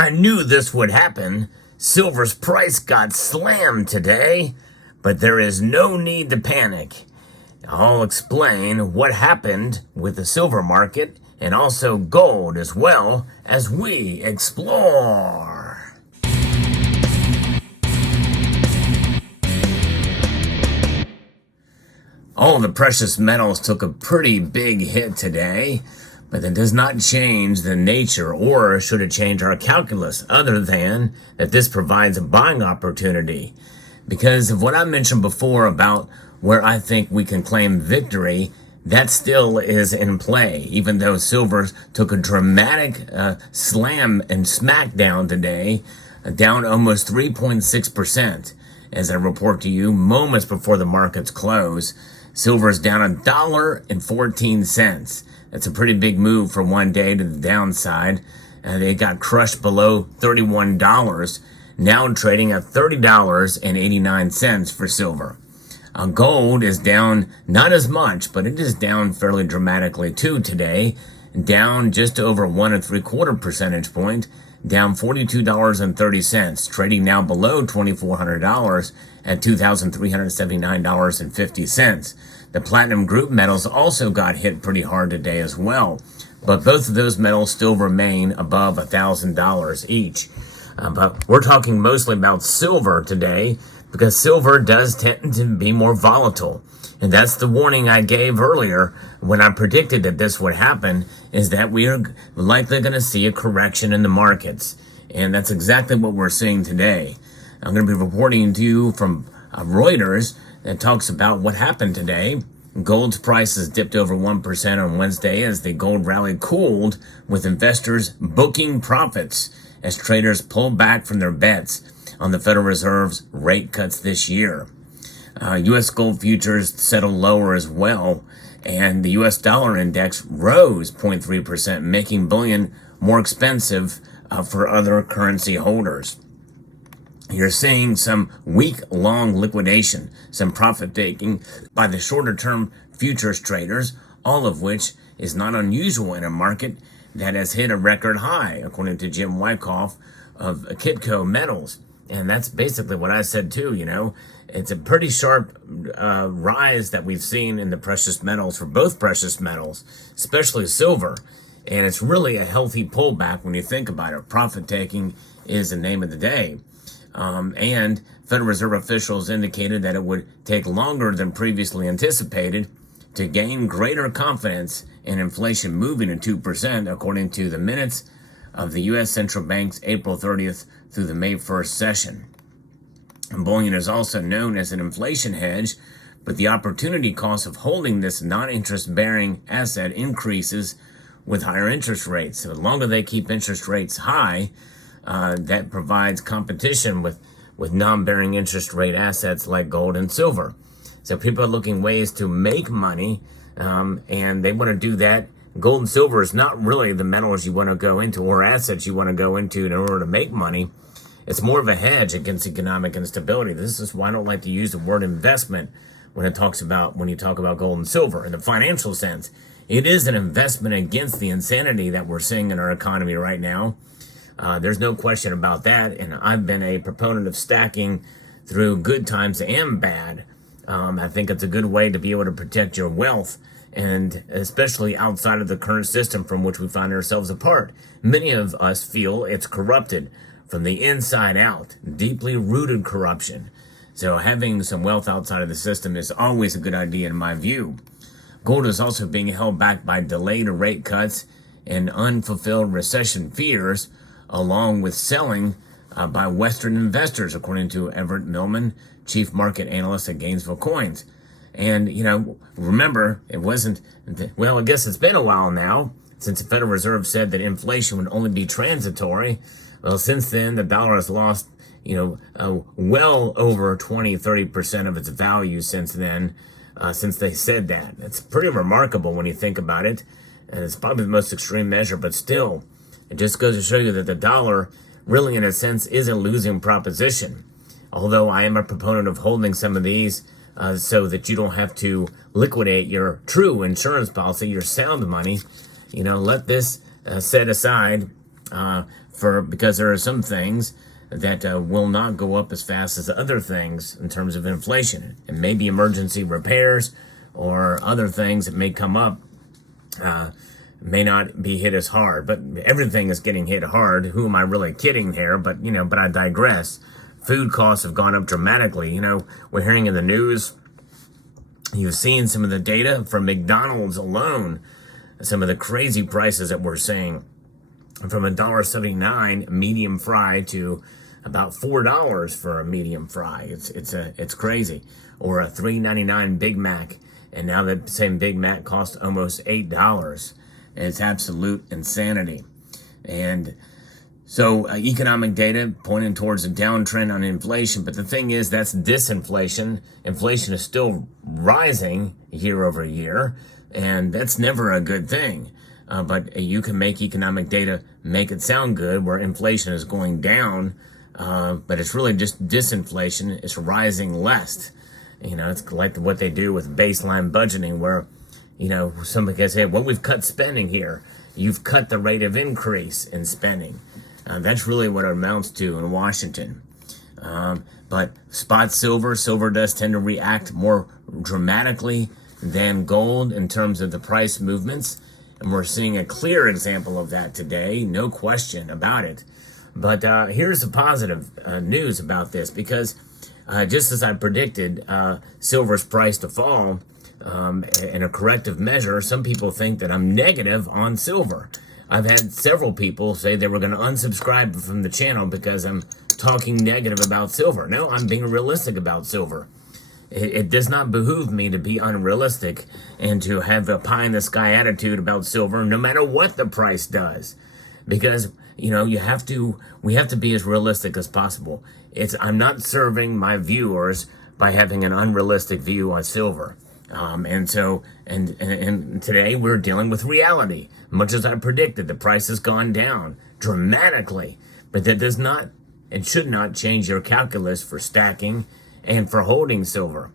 I knew this would happen. Silver's price got slammed today, but there is no need to panic. I'll explain what happened with the silver market and also gold as well as we explore. All the precious metals took a pretty big hit today, but that does not change the nature, or should it change our calculus, other than that this provides a buying opportunity. Because of what I mentioned before about where I think we can claim victory, that still is in play, even though silver took a dramatic slam and smackdown today, down almost 3.6%. As I report to you moments before the markets close, silver is down $1.14. That's a pretty big move from one day to the downside. They got crushed below $31, now trading at $30.89 for silver. Gold is down not as much, but it is down fairly dramatically too today, down just over 1.75 percentage point, down $42.30, trading now below $2,400 at $2,379.50. The platinum group metals also got hit pretty hard today as well, but both of those metals still remain above $1,000 each. But we're talking mostly about silver today, because silver does tend to be more volatile. And that's the warning I gave earlier when I predicted that this would happen, is that we are likely going to see a correction in the markets. And that's exactly what we're seeing today. I'm going to be reporting to you from Reuters that talks about what happened today. Gold's prices dipped over 1% on Wednesday as the gold rally cooled, with investors booking profits as traders pulled back from their bets on the Federal Reserve's rate cuts this year. U.S. gold futures settled lower as well, and the U.S. dollar index rose 0.3%, making bullion more expensive for other currency holders. You're seeing some week-long liquidation, some profit-taking by the shorter-term futures traders, all of which is not unusual in a market that has hit a record high, according to Jim Wyckoff of Kitco Metals. And that's basically what I said too, you know. It's a pretty sharp rise that we've seen in the precious metals, for both precious metals, especially silver. And it's really a healthy pullback when you think about it. Profit-taking is the name of the day. And Federal Reserve officials indicated that it would take longer than previously anticipated to gain greater confidence in inflation moving to 2%, according to the minutes of the U.S. Central Bank's April 30th through the May 1st session. And bullion is also known as an inflation hedge, but the opportunity cost of holding this non-interest-bearing asset increases with higher interest rates. So the longer they keep interest rates high, that provides competition with non-bearing interest rate assets like gold and silver. So people are looking ways to make money, and they want to do that. Gold and silver is not really the metals you want to go into or assets you want to go into in order to make money. It's more of a hedge against economic instability. This is why I don't like to use the word investment when you talk about gold and silver. In the financial sense, it is an investment against the insanity that we're seeing in our economy right now. There's no question about that, and I've been a proponent of stacking through good times and bad. I think it's a good way to be able to protect your wealth, and especially outside of the current system from which we find ourselves apart. Many of us feel it's corrupted from the inside out, deeply rooted corruption. So having some wealth outside of the system is always a good idea in my view. Gold is also being held back by delayed rate cuts and unfulfilled recession fears, along with selling by Western investors, according to Everett Millman, chief market analyst at Gainesville Coins. And, you know, remember, it wasn't, well, I guess it's been a while now since the Federal Reserve said that inflation would only be transitory. Well, since then, the dollar has lost, well over 30% of its value since then, since they said that. It's pretty remarkable when you think about it. And it's probably the most extreme measure, but still, it just goes to show you that the dollar really, in a sense, is a losing proposition. Although I am a proponent of holding some of these so that you don't have to liquidate your true insurance policy, your sound money. Let this set aside because there are some things that will not go up as fast as other things in terms of inflation. And maybe emergency repairs or other things that may come up may not be hit as hard, but everything is getting hit hard. Who am I really kidding here? But I digress. Food costs have gone up dramatically. We're hearing in the news, you've seen some of the data from McDonald's alone, some of the crazy prices that we're seeing, from $1.79 medium fry to about $4 for a medium fry. It's crazy. Or a $3.99 Big Mac, and now that same Big Mac costs almost $8. And it's absolute insanity. And so economic data pointing towards a downtrend on inflation, but the thing is, that's disinflation. Inflation is still rising year over year, and that's never a good thing. But you can make economic data make it sound good, where inflation is going down, but it's really just disinflation. It's rising less. It's like what they do with baseline budgeting, where somebody can say, well, we've cut spending here. You've cut the rate of increase in spending. That's really what it amounts to in Washington. But spot silver does tend to react more dramatically than gold in terms of the price movements. And we're seeing a clear example of that today, no question about it. But here's the positive news about this, because just as I predicted silver's price to fall in a corrective measure, some people think that I'm negative on silver. I've had several people say they were going to unsubscribe from the channel because I'm talking negative about silver. No, I'm being realistic about silver. It does not behoove me to be unrealistic and to have a pie-in-the-sky attitude about silver, no matter what the price does. Because, we have to be as realistic as possible. I'm not serving my viewers by having an unrealistic view on silver. And today we're dealing with reality. Much as I predicted, the price has gone down dramatically, but that does not and should not change your calculus for stacking and for holding silver.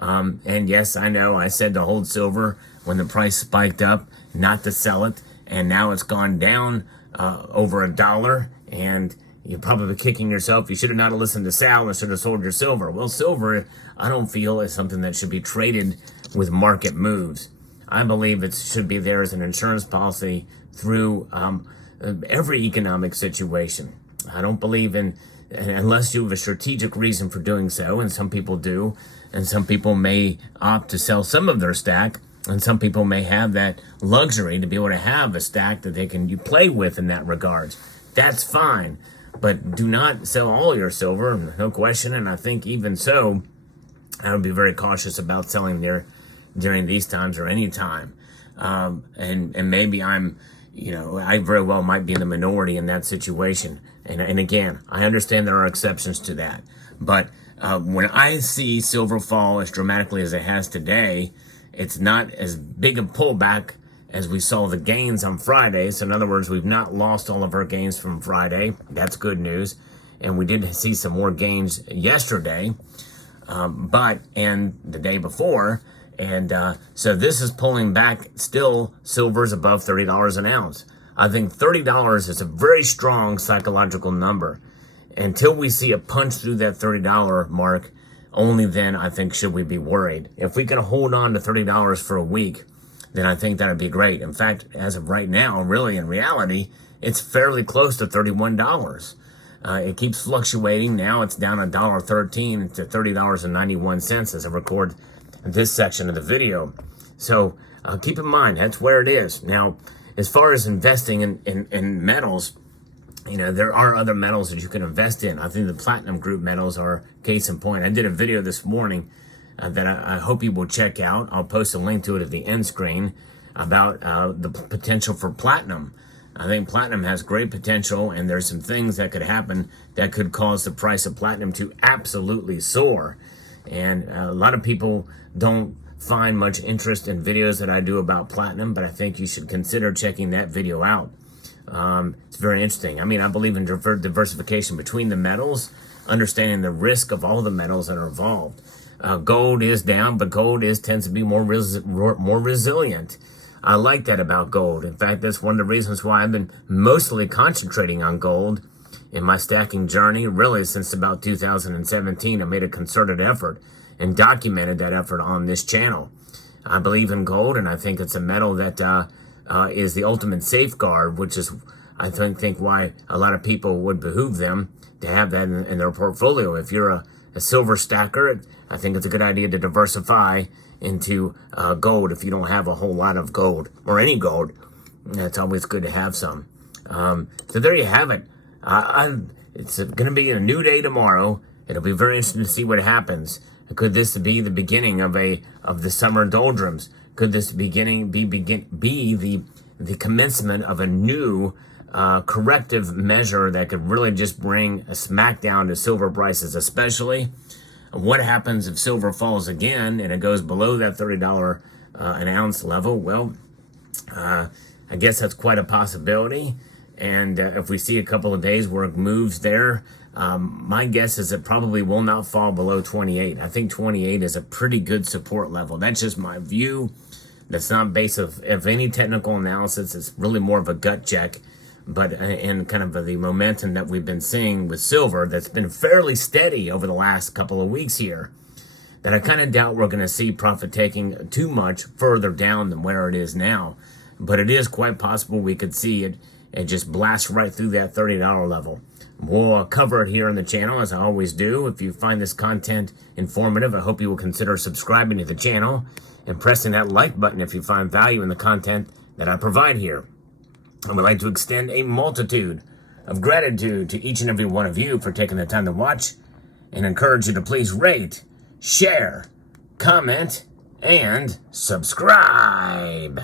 And yes, I know I said to hold silver when the price spiked up, not to sell it, and now it's gone down over $1, and you're probably kicking yourself. You should have not listened to Sal and should have sold your silver. Well, silver, I don't feel, is something that should be traded with market moves. I believe it should be there as an insurance policy through every economic situation. I don't believe in, unless you have a strategic reason for doing so, and some people do, and some people may opt to sell some of their stack, and some people may have that luxury to be able to have a stack that they can play with in that regard. That's fine, but do not sell all your silver, no question. And I think even so, I would be very cautious about selling there during these times or any time. And maybe I very well might be in the minority in that situation. And again, I understand there are exceptions to that. But when I see silver fall as dramatically as it has today, it's not as big a pullback as we saw the gains on Friday. So in other words, we've not lost all of our gains from Friday. That's good news. And we did see some more gains yesterday, and the day before. And so this is pulling back. Still, silver's above $30 an ounce. I think $30 is a very strong psychological number. Until we see a punch through that $30 mark, only then I think should we be worried. If we can hold on to $30 for a week, then I think that would be great. In fact, as of right now, really in reality, it's fairly close to $31. It keeps fluctuating. Now it's down $1.13 to $30.91 as I record this section of the video. So keep in mind, that's where it is. Now, as far as investing in metals, there are other metals that you can invest in. I think the platinum group metals are case in point. I did a video this morning that I hope you will check out. I'll post a link to it at the end screen about the potential for platinum. I think platinum has great potential, and there's some things that could happen that could cause the price of platinum to absolutely soar. And a lot of people don't find much interest in videos that I do about platinum, but I think you should consider checking that video out. It's very interesting. I mean, I believe in diversification between the metals, understanding the risk of all the metals that are involved. Gold is down, but gold tends to be more resilient. I like that about gold. In fact, that's one of the reasons why I've been mostly concentrating on gold in my stacking journey, really since about 2017. I made a concerted effort and documented that effort on this channel. I believe in gold, and I think it's a metal that is the ultimate safeguard, which is, I think why a lot of people would behoove them to have that in their portfolio. If you're a silver stacker, I think it's a good idea to diversify into gold if you don't have a whole lot of gold or any gold. It's always good to have some. So there you have it. It's going to be a new day tomorrow. It'll be very interesting to see what happens. Could this be the beginning of the summer doldrums? Could this be the commencement of a new corrective measure that could really just bring a smackdown to silver prices, especially what happens if silver falls again and it goes below that $30 an ounce level? Well, I guess that's quite a possibility. And if we see a couple of days where it moves there, my guess is it probably will not fall below 28. I think 28 is a pretty good support level. That's just my view. That's not based of any technical analysis. It's really more of a gut check. But in kind of the momentum that we've been seeing with silver, that's been fairly steady over the last couple of weeks here, that I kind of doubt we're going to see profit taking too much further down than where it is now. But it is quite possible we could see it and just blast right through that $30 level. We'll cover it here on the channel, as I always do. If you find this content informative, I hope you will consider subscribing to the channel and pressing that like button if you find value in the content that I provide here. I would like to extend a multitude of gratitude to each and every one of you for taking the time to watch, and encourage you to please rate, share, comment, and subscribe.